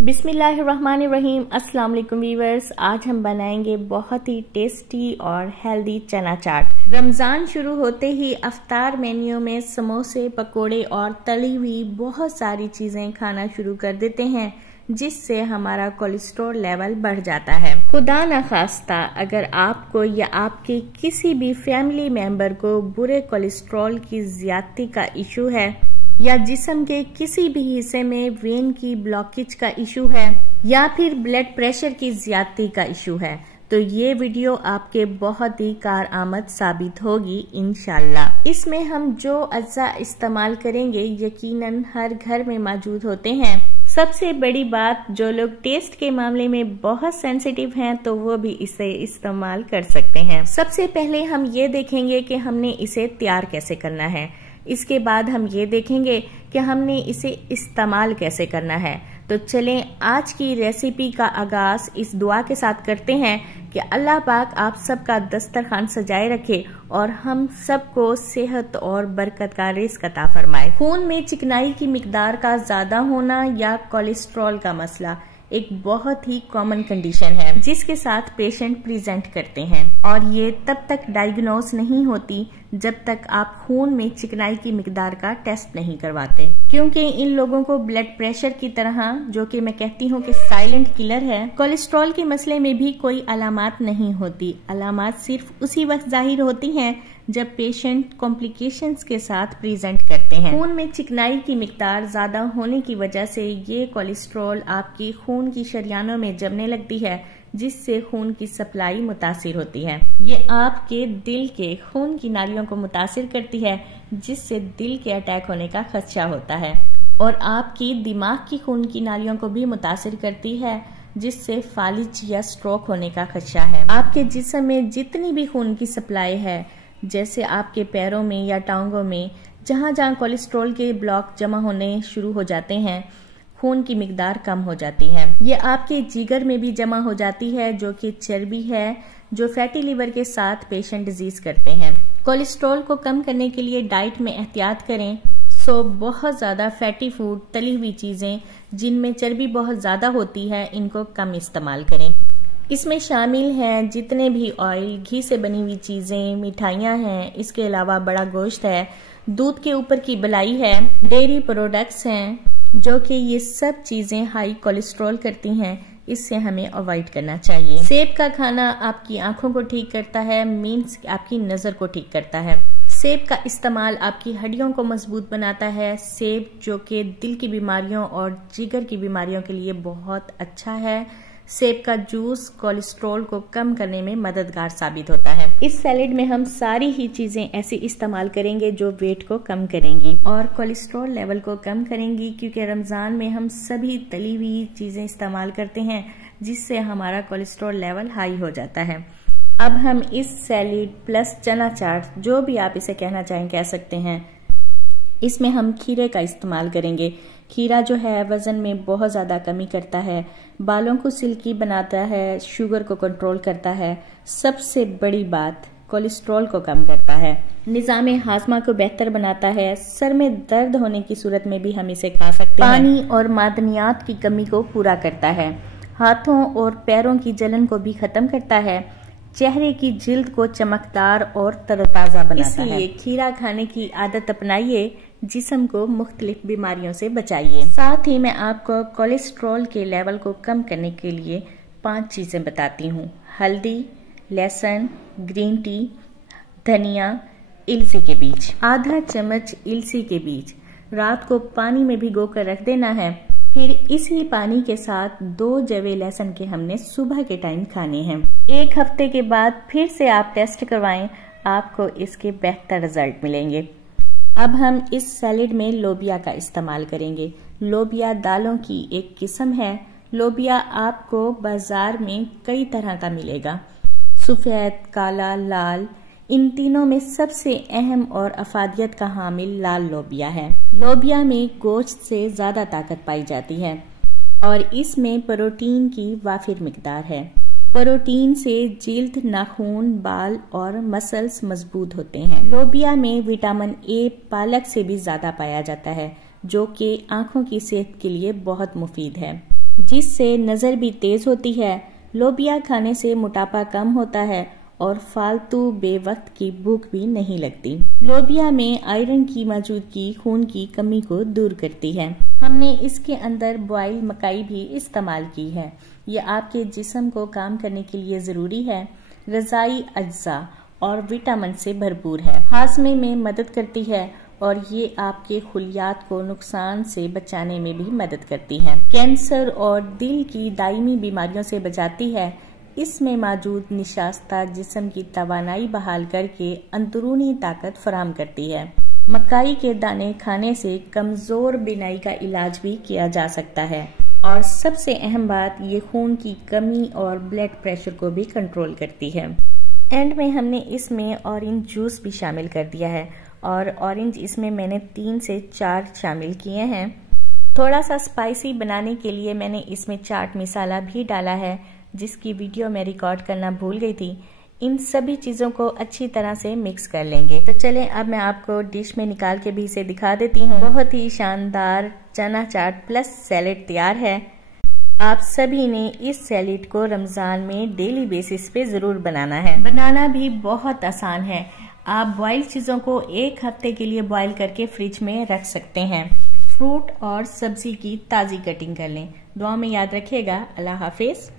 बिस्मिल्लाहिर्रहमानिर्रहीम। अस्सलाम वालेकुम व्यूअर्स। आज हम बनाएंगे बहुत ही टेस्टी और हेल्दी चना चाट। रमज़ान शुरू होते ही अफ्तार मेन्यू में समोसे, पकोड़े और तली हुई बहुत सारी चीज़ें खाना शुरू कर देते हैं, जिससे हमारा कोलेस्ट्रॉल लेवल बढ़ जाता है। खुदा न खास्ता अगर आपको या आपके किसी भी फैमिली मेंबर को बुरे कोलेस्ट्रॉल की ज्यादती का इशू है या जिस्म के किसी भी हिस्से में वेन की ब्लॉकेज का इशू है या फिर ब्लड प्रेशर की ज्यादती का इशू है, तो ये वीडियो आपके बहुत ही कारआमद साबित होगी इंशाल्लाह। इसमें हम जो अज्जा इस्तेमाल करेंगे यकीनन हर घर में मौजूद होते हैं। सबसे बड़ी बात, जो लोग टेस्ट के मामले में बहुत सेंसिटिव हैं तो वो भी इसे इस्तेमाल कर सकते हैं। सबसे पहले हम ये देखेंगे कि हमने इसे तैयार कैसे करना है। इसके बाद हम ये देखेंगे कि हमने इसे इस्तेमाल कैसे करना है। तो चलें आज की रेसिपी का आगाज इस दुआ के साथ करते हैं कि अल्लाह पाक आप सबका दस्तरखान सजाए रखे और हम सबको सेहत और बरकत का रिज़्क अता फरमाए। खून में चिकनाई की मिकदार का ज्यादा होना या कोलेस्ट्रॉल का मसला एक बहुत ही कॉमन कंडीशन है जिसके साथ पेशेंट प्रेजेंट करते हैं, और ये तब तक डायग्नोज नहीं होती जब तक आप खून में चिकनाई की मिकदार का टेस्ट नहीं करवाते, क्योंकि इन लोगों को ब्लड प्रेशर की तरह, जो कि मैं कहती हूँ कि साइलेंट किलर है, कोलेस्ट्रॉल के मसले में भी कोई अलामात नहीं होती। अलामात सिर्फ उसी वक्त जाहिर होती हैं जब पेशेंट कॉम्प्लिकेशंस के साथ प्रेजेंट करते हैं। खून में चिकनाई की मिकदार ज्यादा होने की वजह से ये कोलेस्ट्रॉल आपकी खून की शरियानों में जमने लगती है, जिससे खून की सप्लाई मुतासिर होती है। ये आपके दिल के खून की नालियों को मुतासिर करती है, जिससे दिल के अटैक होने का खदशा होता है, और आपकी दिमाग की खून की नालियों को भी मुतासिर करती है, जिससे फालिज या स्ट्रोक होने का खदशा है। आपके जिस्म में जितनी भी खून की सप्लाई है, जैसे आपके पैरों में या टांगों में, जहां जहां कोलेस्ट्रॉल के ब्लॉक जमा होने शुरू हो जाते हैं, खून की मिकदार कम हो जाती है। ये आपके जिगर में भी जमा हो जाती है, जो कि चर्बी है, जो फैटी लिवर के साथ पेशेंट डिजीज करते हैं। कोलेस्ट्रॉल को कम करने के लिए डाइट में एहतियात करें। बहुत ज्यादा फैटी फूड, तली हुई चीजें जिनमें चर्बी बहुत ज्यादा होती है, इनको कम इस्तेमाल करें। इसमें शामिल हैं जितने भी ऑयल, घी से बनी हुई चीजें, मिठाइयाँ हैं, इसके अलावा बड़ा गोश्त है, दूध के ऊपर की बलाई है, डेयरी प्रोडक्ट्स हैं, जो कि ये सब चीजें हाई कोलेस्ट्रॉल करती हैं। इससे हमें अवॉइड करना चाहिए। सेब का खाना आपकी आंखों को ठीक करता है, मीन्स आपकी नजर को ठीक करता है। सेब का इस्तेमाल आपकी हड्डियों को मजबूत बनाता है। सेब जो कि दिल की बीमारियों और जिगर की बीमारियों के लिए बहुत अच्छा है। सेब का जूस कोलेस्ट्रॉल को कम करने में मददगार साबित होता है। इस सैलेड में हम सारी ही चीजें ऐसी इस्तेमाल करेंगे जो वेट को कम करेंगी और कोलेस्ट्रॉल लेवल को कम करेंगी, क्योंकि रमजान में हम सभी तली हुई चीजें इस्तेमाल करते हैं, जिससे हमारा कोलेस्ट्रॉल लेवल हाई हो जाता है। अब हम इस सैलेड प्लस चना चाट, जो भी आप इसे कहना चाहें कह सकते हैं, इसमें हम खीरे का इस्तेमाल करेंगे। खीरा जो है वजन में बहुत ज़्यादा कमी करता है, बालों को सिल्की बनाता है, शुगर को कंट्रोल करता है, सबसे बड़ी बात कोलेस्ट्रॉल को कम करता है, निज़ाम हाजमा को बेहतर बनाता है। सर में दर्द होने की सूरत में भी हम इसे खा सकते हैं। पानी और मादनियात की कमी को पूरा करता है, हाथों और पैरों की जलन को भी खत्म करता है, चेहरे की जिल्द को चमकदार और तरोताजा बनाता है। इसलिए खीरा खाने की आदत अपनाइए, जिस्म को मुख्तलिफ बीमारियों से बचाइए। साथ ही मैं आपको कोलेस्ट्रॉल के लेवल को कम करने के लिए 5 चीजें बताती हूँ। हल्दी, लहसुन, ग्रीन टी, धनिया, इलसी के बीज। आधा चम्मच इलसी के बीज रात को पानी में भिगो कर रख देना है। फिर इसी पानी के साथ 2 जवे लहसुन के हमने सुबह के टाइम खाने हैं। 1 हफ्ते के बाद फिर से आप टेस्ट करवाएं, आपको इसके बेहतर रिजल्ट मिलेंगे। अब हम इस सैलेड में लोबिया का इस्तेमाल करेंगे। लोबिया दालों की एक किस्म है। लोबिया आपको बाजार में कई तरह का मिलेगा, सफेद, काला, लाल। इन तीनों में सबसे अहम और अफादियत का हामिल लाल लोबिया है। लोबिया में गोश्त से ज्यादा ताकत पाई जाती है और इसमें प्रोटीन की वाफिर मिकदार है। प्रोटीन से जिल्द, नाखून, बाल और मसल्स मजबूत होते हैं। लोबिया में विटामिन ए पालक से भी ज्यादा पाया जाता है, जो कि आंखों की सेहत के लिए बहुत मुफीद है। जिससे नज़र भी तेज होती है। लोबिया खाने से मोटापा कम होता है और फालतू बेवक्त की भूख भी नहीं लगती। लोबिया में आयरन की मौजूदगी खून की कमी को दूर करती है। हमने इसके अंदर बॉइल्ड मकाई भी इस्तेमाल की है। ये आपके जिस्म को काम करने के लिए ज़रूरी है। ग़िज़ाई अज्जा और विटामिन से भरपूर है। हाजमे में मदद करती है और ये आपके खुलियात को नुकसान से बचाने में भी मदद करती है। कैंसर और दिल की दायमी बीमारियों से बचाती है। इसमें मौजूद निशास्ता जिस्म की तवानाई बहाल करके अंदरूनी ताकत फराहम करती है। मकाई के दाने खाने से कमज़ोर बिनाई का इलाज भी किया जा सकता है और सबसे अहम बात, ये खून की कमी और ब्लड प्रेशर को भी कंट्रोल करती है। एंड में हमने इसमें ऑरेंज जूस भी शामिल कर दिया है और ऑरेंज इसमें मैंने 3 से 4 शामिल किए हैं। थोड़ा सा स्पाइसी बनाने के लिए मैंने इसमें चाट मसाला भी डाला है, जिसकी वीडियो मैं रिकॉर्ड करना भूल गई थी। इन सभी चीज़ों को अच्छी तरह से मिक्स कर लेंगे। तो चलें अब मैं आपको डिश में निकाल के भी इसे दिखा देती हूँ। बहुत ही शानदार चना चाट प्लस सैलेड तैयार है। आप सभी ने इस सैलेड को रमज़ान में डेली बेसिस पे ज़रूर बनाना है। बनाना भी बहुत आसान है। आप बॉइल्ड चीज़ों को 1 हफ्ते के लिए बॉईल करके फ्रिज में रख सकते हैं। फ्रूट और सब्जी की ताज़ी कटिंग कर लें। दुआ में याद रखिएगा। अल्लाह हाफिज़।